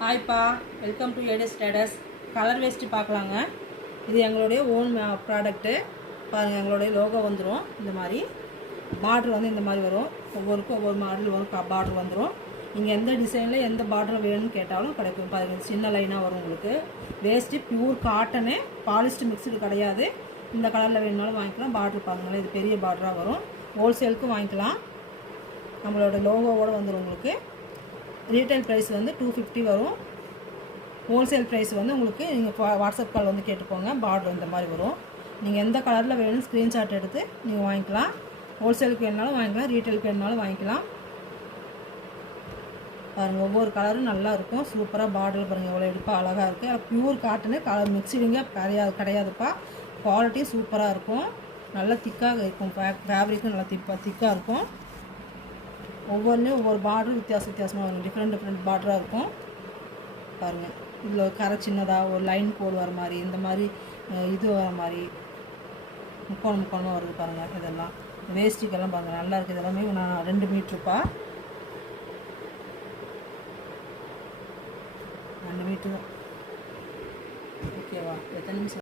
ஹாய்ப்பா, welcome to ஏடஸ் status. Colour waste பார்க்கலாங்க. இது எங்களுடைய ஓன் ப்ராடக்ட்டு. பாருங்கள், எங்களுடைய லோகோ வந்துடும். இந்த மாதிரி பார்டர் வந்து இந்த மாதிரி வரும். ஒவ்வொருக்கும் ஒவ்வொரு மாடல் வரும். பார்டர் வந்துடும். நீங்கள் எந்த டிசைனில் எந்த பார்டர் வேணும்னு கேட்டாலும் கிடைக்கும். பாருங்கள், சின்ன லைனாக வரும் உங்களுக்கு. Waste pure cotton, polyester mixed கிடையாது. இந்த கலரில் வேணுனாலும் வாங்கிக்கலாம். பார்டர் பாருங்களேன், இது பெரிய பார்டராக வரும். ஹோல்சேலுக்கும் வாங்கிக்கலாம். நம்மளோட லோகோவோடு வந்துடும் உங்களுக்கு. ரீட்டைல் ப்ரைஸ் வந்து 250 வரும். ஹோல்சேல் ப்ரைஸ் வந்து உங்களுக்கு நீங்கள் வாட்ஸ்அப் கால் வந்து கேட்டுக்கோங்க. பார்டர் இந்த மாதிரி வரும். நீங்கள் எந்த கலரில் வேணும் ஸ்க்ரீன்ஷாட் எடுத்து நீங்கள் வாங்கிக்கலாம். ஹோல்சேலுக்கு வேணுனாலும் வாங்கிக்கலாம், ரீட்டைலுக்கு வேணுனாலும் வாங்கிக்கலாம். பாருங்கள், ஒவ்வொரு கலரும் நல்லா இருக்கும். சூப்பராக பார்டர் பாருங்கள், எவ்வளோ எடுப்பாக அழகாக இருக்குது. ப்யூர் காட்டனு, கலர் மிக்சிடுங்க கிடையாதுப்பா. குவாலிட்டி சூப்பராக இருக்கும். நல்லா திக்காக இருக்கும். ஃபேப்ரிக்கும் நல்லா திக்காக இருக்கும். ஒவ்வொன்றும் ஒவ்வொரு பார்டரும் வித்தியாசமாக வரும். டிஃப்ரெண்ட் பார்டராக இருக்கும். பாருங்கள், இதில் கரை சின்னதாக ஒரு லைன் கோடு வர மாதிரி, இந்த மாதிரி இது வர மாதிரி முக்கோணம் வருது பாருங்கள். இதெல்லாம் வேஸ்ட்டுக்கெல்லாம் பாருங்கள், நல்லா இருக்குது. இதெல்லாமே நான் 2 மீட்ருப்பா, 2 மீட்ரு தான். ஓகேவா? எத்தனை நிமிஷம்?